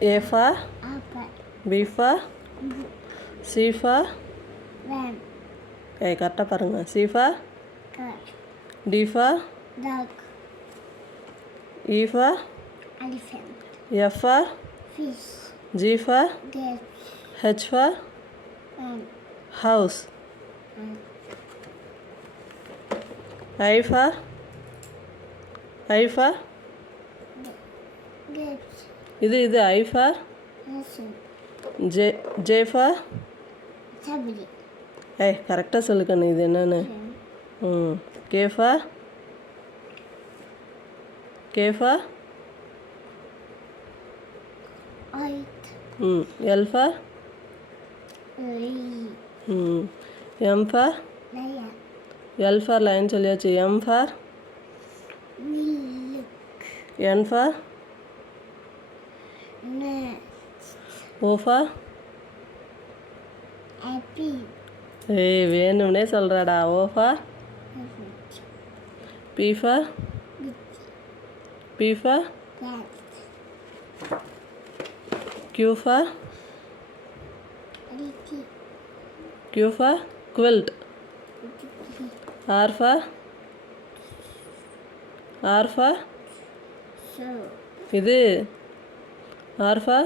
A for apple. B for Book. C for Ram. கரெக்டாக பாருங்க. C for Cat. D for Dog. E for Elephant. F for Fish. G for Grapes. H for house. I for Grapes. இது I for Raisin. J for Strawberry. கரெக்டாக சொல்லுக்கண்ணு இது என்னன்னு. K for White. L for M for Lion. L for lion சொல்லியாச்சு. M for Milk. N for Nuts. O for Apple. வேணும்னே சொல்கிறாடா. O for P for Cat. Q for quilt. R for இது R for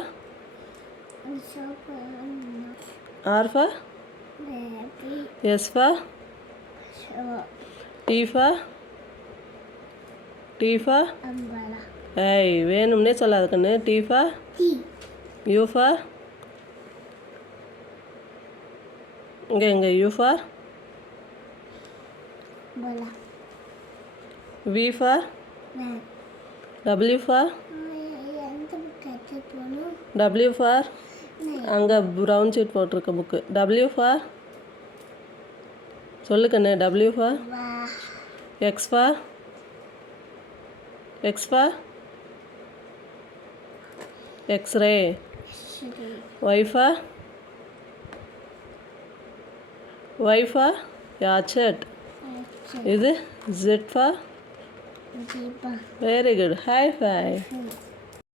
S for T for Umbrella. வேணும்னே சொல்லாத கண்ணு. T for U for இங்கே U for Umbrella. V for Man. W for எந்த book எடுத்து போகணும்? W for அங்கே brown sheet போட்டிருக்க book. W for சொல்லுக்கண்ணு. W for வா. X for X-ray. சரி. Y for yacht. இது Z for ஜீபா. very good. High five.